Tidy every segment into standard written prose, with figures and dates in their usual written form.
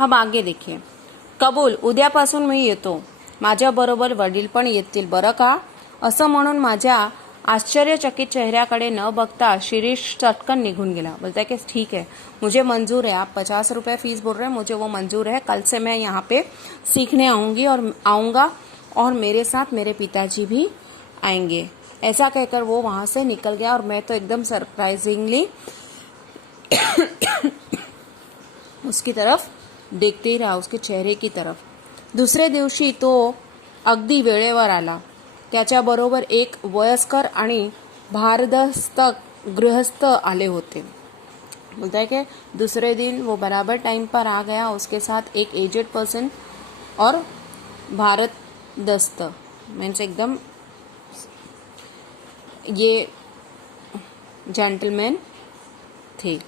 हम आगे देखिए. कबूल, उद्यापासून मी येतो. माझ्याबरोबर वडील पण येतील बरं का. असं म्हणून माझ्या आश्चर्यचकित चेहऱ्याकडे न बघता शिरीष चटकन निघून गेला. बोलता है कि ठीक है, मुझे मंजूर है, आप 50 रुपये फीस बोल रहे हैं, मुझे वो मंजूर है. कल से मैं यहाँ पे सीखने आऊँगा और मेरे साथ मेरे पिताजी भी आएंगे. ऐसा कहकर वो वहाँ से निकल गया और मैं तो एकदम सरप्राइजिंगली उसकी तरफ देखते ही रहा, उसके चेहरे की तरफ. दुसरे दिवशी तो अगदी वेळेवर आला. त्याच्याबरोबर एक वयस्कर आणि भारदस्त गृहस्थ आले होते. बोलता है कि दूसरे दिन वो बराबर टाइम पर आ गया. उसके साथ एक एजेड पर्सन और भारदस्त मीन्स एकदम ये जेंटलमैन थे.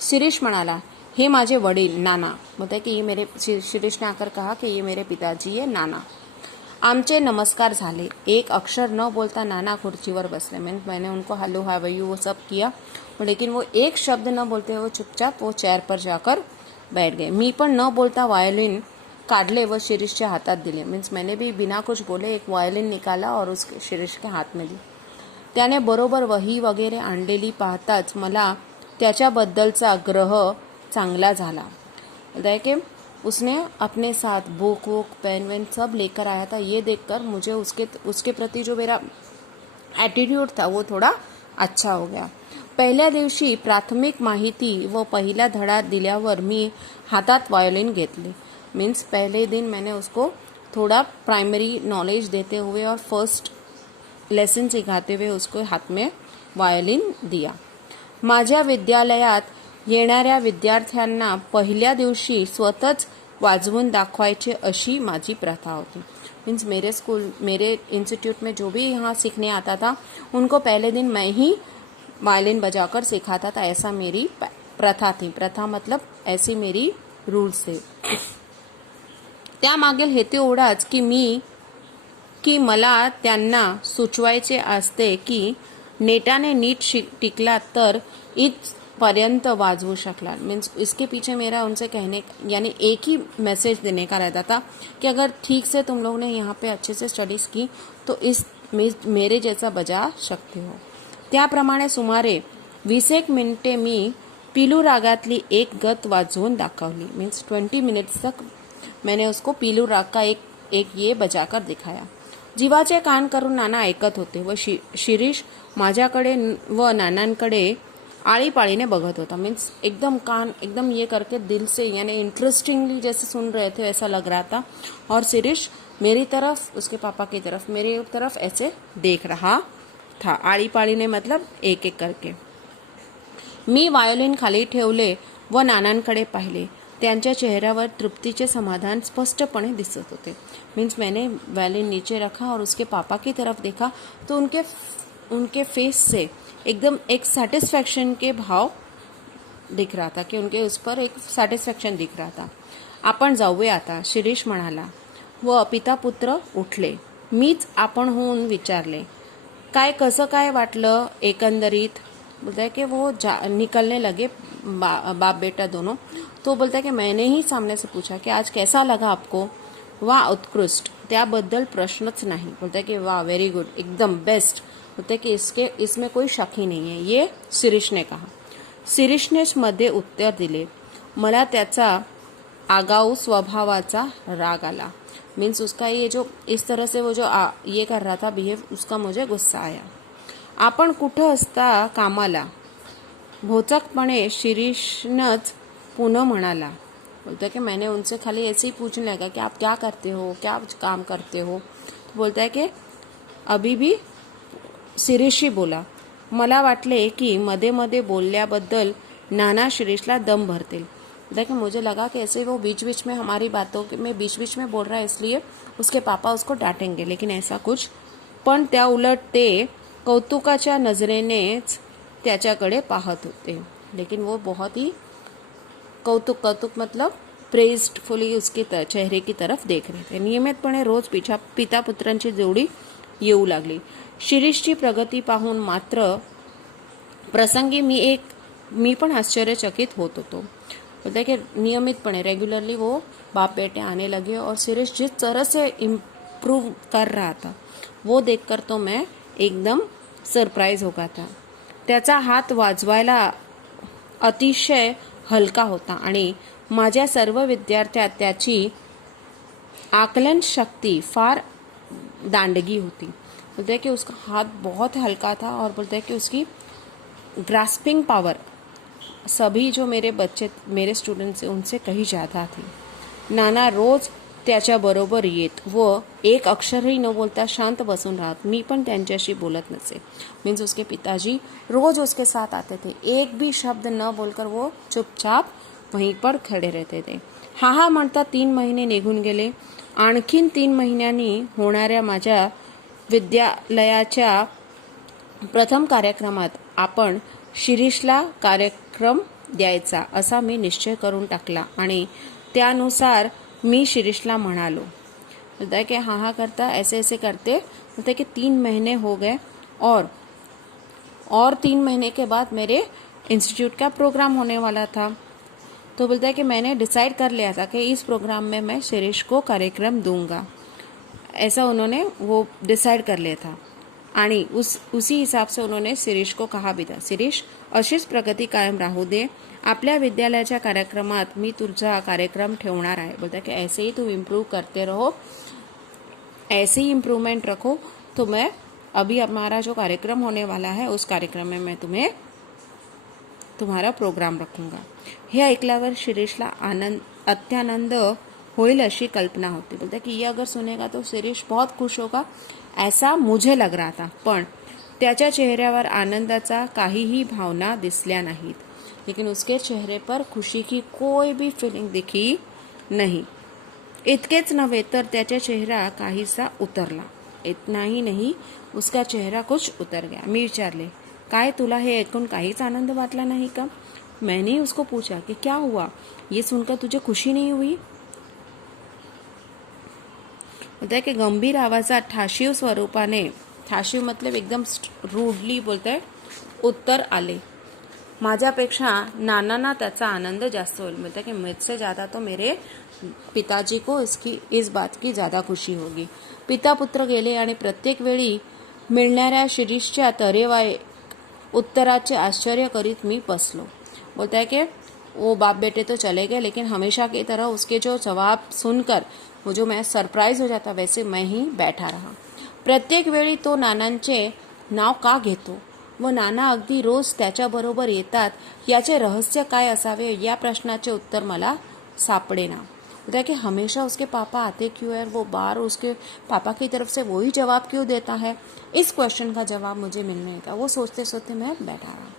शिरीष म्हणाला, हे माझे वडील नाना. बोलता है कि ये मेरे, शिरीष ने आकर कहा कि ये मेरे पिताजी है नाना. आमचे नमस्कार झाले. एक अक्षर न बोलता नाना खुर्चीवर बसले. मैंने उनको हेलो हाउ आर यू वो सब किया, लेकिन वो एक शब्द न बोलते हुए चुपचाप वो चेयर पर जाकर बैठ गए. मी पण न बोलता वायोलिन काढले व शिरीषच्या हातात दिले. मीन्स मैंने भी बिना कुछ बोले एक वायोलिन निकाला और उसके शिरीष के हाथ में दी. त्याने बरोबर वही वगैरे आणलेली पाहताच मला त्याच्याबद्दलचा ग्रह चांगला झाला. बोलता है कि उसने अपने साथ बुक वुक पेन वेन सब लेकर आया था. ये देखकर मुझे उसके प्रति जो मेरा एटीट्यूड था वो थोड़ा अच्छा हो गया. पहिल्या दिवशी प्राथमिक माहिती व पहिला धडा दिल्यावर मी हातात वायोलिन घेतले. मीन्स पहले दिन मैंने उसको थोड़ा प्राइमरी नॉलेज देते हुए और फर्स्ट लेसन सिखाते हुए उसको हाथ में वायोलिन दिया. माझ्या विद्यालयात येणाऱ्या विद्यार्थ्यांना पहिल्या दिवशी स्वतःच वाजवून दाखवायचे अशी माझी प्रथा होती. मीन्स मेरे इंस्टीट्यूट में जो भी यहाँ सीखने आता था उनको पहले दिन मैं ही वायलिन बजाकर सिखाता था. ऐसा मेरी प्रथा थी. प्रथा मतलब ऐसी मेरी रूल्स थे. त्यामागील हेतू एवढाच की मला त्यांना सुचवायचे असते की नेटाने नीट टिकला तर इथपर्यंत वाजवू शकला. मीन्स इसके पीछे मेरा उनसे कहने यानी एक ही मैसेज देने का रहता था कि अगर ठीक से तुम लोग ने यहाँ पे अच्छे से स्टडीज की तो मेरे जैसा बजा सकते हो. त्याप्रमाणे सुमारे 20 मिनिटे मी पीलू रागातली एक गत वाजवून दाखवली. मीन्स 20 मिनट्स तक मैंने उसको पीलू राग का एक ये बजाकर दिखाया. जीवाचे कान करून नाना ऐकत होते व शिरीष माझ्याकडे व नानांकडे आळीपाळीने बघत होता. मीन्स एकदम कान एकदम ये करके दिल से यानी इंटरेस्टिंगली जैसे सुन रहे थे वैसा लग रहा था. और शिरीष मेरी तरफ उसके पापा की तरफ मेरी तरफ ऐसे देख रहा था. आळीपाळीने मतलब एक एक करके. मी वायोलिन खाली ठेवले व नानांकडे पाहिले. त्यांच्या चेहऱ्यावर तृप्तीचे समाधान स्पष्टपणे दिसत होते. मीन्स मैंने वायलिन नीचे रखा और उसके पापा की तरफ देखा तो उनके फेस से एकदम एक सेटिस्फैक्शन के भाव दिख रहा था कि उनके उस पर एक सेटिस्फैक्शन दिख रहा था. आपण जाऊया आता, शिरीष म्हणाला व पिता पुत्र उठले. मीच आपण होऊन विचारले, काय कसं काय वाटलं एकंदरीत. बोलता है कि वो निकलने लगे बाप बेटा दोनों. तो बोलता है कि मैंने ही सामने से पूछा कि आज कैसा लगा आपको. वाह उत्कृष्ट, त्याबद्दल प्रश्नच नाही. बोलता है कि वाह वेरी गुड, एकदम बेस्ट. बोलता है कि इसमें कोई शक ही नहीं है. ये शिरीष ने कहा. शिरीषनेच मध्ये उत्तर दिले. मला त्याचा आगाऊ स्वभावाचा राग आला. मीन्स उसका ये जो इस तरह से वो जो ये कर रहा था बिहेव, उसका मुझे गुस्सा आया. आपण कुठं असता कामाला, भोचकपणे शिरीषनच पुनः म्हणाला. बोलता है कि मैंने उनसे खाली ऐसे ही पूछने लगा कि आप क्या करते हो, क्या काम करते हो. तो बोलता है कि अभी भी शिरीषही बोला. मला वाटले की मध्ये मध्ये बोलल्याबद्दल नाना शिरीषला दम भरतील. बोलता है कि मुझे लगा कि ऐसे वो बीच बीच में हमारी बातों में बीच में बोल रहा है इसलिए उसके पापा उसको डांटेंगे, लेकिन ऐसा कुछ. पण त्या उलट ते कौतुकाच्या नजरेनेच त्याच्याकडे पाहत होते. लेकिन वो बहुत ही कौतुक मतलब प्रेज्डफुली उसके चेहरे की तरफ देख रहे थे. नियमितपणे रोज पिता पुत्रांची जोडी येऊ लागली. शिरीषची प्रगती पाहून मात्र प्रसंगी मी पण आश्चर्यचकित होत होतो. बोलते हैं कि नियमितपणे रेगुलरली वो बाप बेटे आने लगे और शिरीष जिस तरह से इम्प्रूव कर रहा था वो देखकर तो मैं एकदम सरप्राईज हो गया था. त्याचा हात वाजवायला अतिशय हलका होता आणि माझ्या सर्व विद्यार्थ्यात त्याची आकलन शक्ति फार दांडगी होती. बोलते हैं कि उसका हाथ बहुत हल्का था और बोलते हैं कि उसकी ग्रास्पिंग पावर सभी जो मेरे बच्चे मेरे स्टुडंट्स उनसे कहीं ज़्यादा थी. नाना रोज त्याच्याबरोबर येत व एक अक्षरही न बोलता शांत बसून राहत. मी पण त्यांच्याशी बोलत नसे. मीन्स उसके पिताजी रोज उसके साथ आते थे. एक भी शब्द न बोलकर वो चुपचाप वहीं पर खड़े रहते थे. हा म्हणता 3 महिने निघून गेले. आणखीन 3 महिन्यांनी होणाऱ्या माझ्या विद्यालयाच्या प्रथम कार्यक्रमात आपण शिरीषला कार्यक्रम द्यायचा असा मी निश्चय करून टाकला आणि त्यानुसार मी शिरीषला म्हणालो. बोलता है कि हाँ करता ऐसे ऐसे करते बोलते कि 3 महीने हो गए और 3 महीने के बाद मेरे इंस्टीट्यूट का प्रोग्राम होने वाला था. तो बोलता है कि मैंने डिसाइड कर लिया था कि इस प्रोग्राम में मैं शिरीष को कार्यक्रम दूंगा. ऐसा उन्होंने वो डिसाइड कर लिया था आणि उसी हिसाब से उन्होंने शिरीष को कहा भी था, शिरीष अशीच प्रगती कायम राहू दे. आपल्या विद्यालयाच्या कार्यक्रमात मी तुझा कार्यक्रम ठेवणार आहे. बोलता है कि ऐसे ही तुम इम्प्रूव करते रहो, ऐसे ही इम्प्रूवमेंट रखो. तो मैं अभी हमारा जो कार्यक्रम होने वाला है उस कार्यक्रम में मैं तुम्हारा प्रोग्राम रखूंगा. हे ऐकल्यावर शिरीषला अत्यानंद होईल अशी कल्पना होती. बोलता कि ये अगर सुनेगा तो शिरीष बहुत खुश होगा ऐसा मुझे लग रहा था. पण त्याच्या चेहऱ्यावर आनंदाचा काहीही भावना दिसल्या नाहीत. लेकिन उसके चेहरे पर खुशी की कोई भी फीलिंग दिखी नहीं. इतकेच नव्हे तर त्याचा चेहरा काहीसा उतरला. इतना ही नहीं उसका चेहरा कुछ उतर गया. मी विचारले, काय तुला हे ऐकून काहीच आनंद वाटला नाही का? मैंने उसको पूछा कि क्या हुआ, ये सुनकर तुझे खुशी नहीं हुई? बोलता है कि गंभीर आवाजात ठाशीव स्वरूपाने, ठाशीव मतलब एकदम रूडली बोलता है, उत्तर आले, माझ्यापेक्षा नानांना त्याचा आनंद जास्त होईल. बोलता है कि मुझसे ज़्यादा तो मेरे पिताजी को इस बात की ज़्यादा खुशी होगी. पिता पुत्र गेले आणि प्रत्येक वेळी मिळणाऱ्या शिरीषच्या तरेवाय उत्तराचे आश्चर्य करीत मी बसलो. बोलता है कि वो बाप बेटे तो चले गए लेकिन हमेशा की तरह उसके जो जवाब सुनकर वो जो मैं सरप्राईज हो जाता वैसे मैं ही बैठा रहा. प्रत्येक वेळी तो नानांचे नाव का घेतो व नाना अगदी रोज त्याच्याबरोबर येतात याचे रहस्य काय असावे या प्रश्नाचे उत्तर मला सापडेना. बोलता है कि हमेशा उसके पापा आते क्यों है, वो बार उसके पापा की तरफ से वही जवाब क्यों देता है, इस क्वेश्चन का जवाब मुझे मिल नहीं था. वो सोचते सोचते मैं बैठा रहा.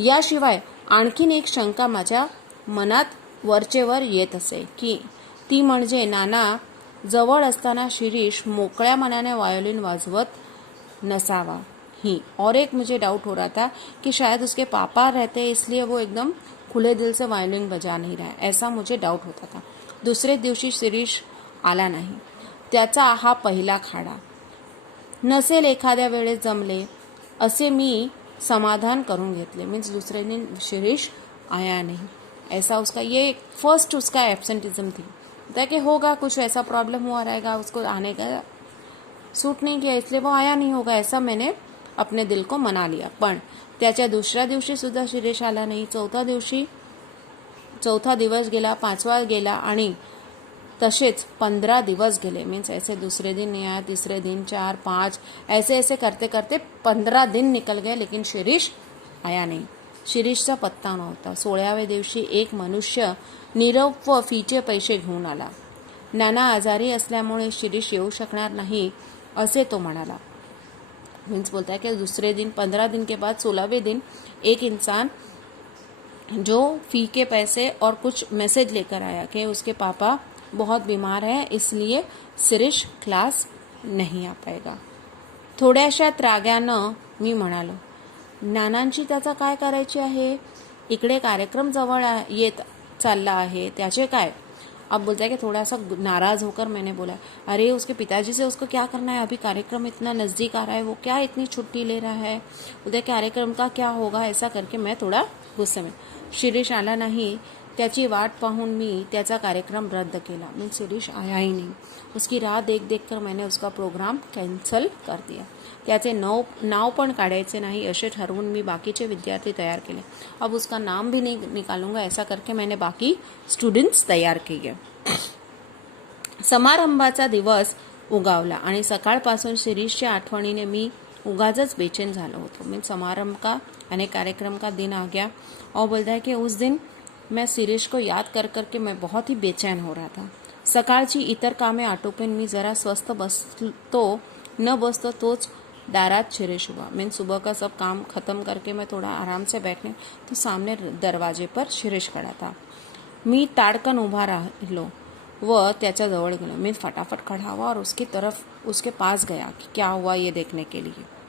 याशिवाय आणखीन एक शंका माझ्या मनात वरचेवर येत असे की ती म्हणजे नाना जवळ असताना शिरीष मोकळ्या मनाने वायोलिन वाजवत नसावा ही. और एक मुझे डाउट हो रहा था कि शायद उसके पापा रहते इसलिए वो एकदम खुले दिल से वायोलिन बजा नहीं रहा है, ऐसा मुझे डाउट होता था. दुसरे दिवशी शिरीष आला नाही. त्याचा हा पहिला खाडा. नसेल एखाद्या वेळेस जमले असे मी समाधान करून घेतले. मीन्स दूसरे दिन शिरीष आया नहीं, ऐसा उसका ये फर्स्ट उसका एब्सेंटिज्म थी. कि होगा कुछ ऐसा प्रॉब्लम हुआ रहेगा, उसको आने का सूट नहीं किया इसलिए वो आया नहीं होगा, ऐसा मैंने अपने दिल को मना लिया. पण त्याच्या दुसऱ्या दिवशी सुद्धा शिरीष आला नाही. चौथा दिवस गेला, 5वां गेला आणि तसेच 15 दिवस गेले. मीन्स ऐसे दूसरे दिन नहीं आया, तीसरे दिन 4, 5 ऐसे ऐसे करते करते 15 दिन निकल गए लेकिन शिरीष आया नहीं. शिरीषचा पत्ता नव्हता. 16व्या दिवशी एक मनुष्य नीरव व फीचे पैसे घेऊन आला. नाना आजारी असल्यामुळे शिरीष येऊ शकणार नाही असे तो म्हणाला. मीन्स बोलता है कि दूसरे दिन 15 दिन के बाद 16वें दिन एक इंसान जो फी के पैसे और कुछ मैसेज लेकर आया कि उसके पापा बहुत बीमार है इसलिए शिरीष क्लास नहीं आ पाएगा. थोड्याशा रागानं मी म्हणालो, नानांची त्याचा काय करायची आहे, इकडे कार्यक्रम जवळ येत चालला आहे त्याचे काय. अब बोलता है कि थोड़ा सा नाराज होकर मैंने बोला, अरे उसके पिताजी से उसको क्या करना है, अभी कार्यक्रम इतना नज़दीक आ रहा है, वो क्या इतनी छुट्टी ले रहा है, बोलता है कार्यक्रम का क्या होगा, ऐसा करके मैं थोड़ा गुस्से में. शिरीष आला नाही त्याची वाट पाहून मी त्याचा कार्यक्रम रद्द केला। मीन्स शिरीष आया ही नहीं। उसकी राह देख देख कर मैंने उसका प्रोग्राम कॅन्सल कर दिया। त्याचे नाव पण काढायचे नाही असे ठरवून मी बाकीचे विद्यार्थी तयार केले। अब उसका नाम भी नहीं निकालूंगा, ऐसा करके मैंने बाकी स्टुडंट्स तयार किए। समारंभाचा दिवस उगावला आणि सकाळपासून शिरीषच्या आठवणीने मी उगाचच बेचैन झालो होतो। मीन्स समारंभ का यानी कार्यक्रम का दिन आ गया और बोलता है कि उस दिन मैं शिरीष को याद कर करके मैं बहुत ही बेचैन हो रहा था। सकाळची इतर कामे आटोपून मी जरा स्वस्थ बसतो तोच दारात शिरीष हुआ। मीन्स सुबह का सब काम खत्म करके मैं थोड़ा आराम से बैठने तो सामने दरवाजे पर शिरीष खड़ा था। मी ताड़कन उभा राहिलो व त्याच्या जवळ गेलो। मी फटाफट खड़ा हुआ और उसके पास गया कि क्या हुआ ये देखने के लिए।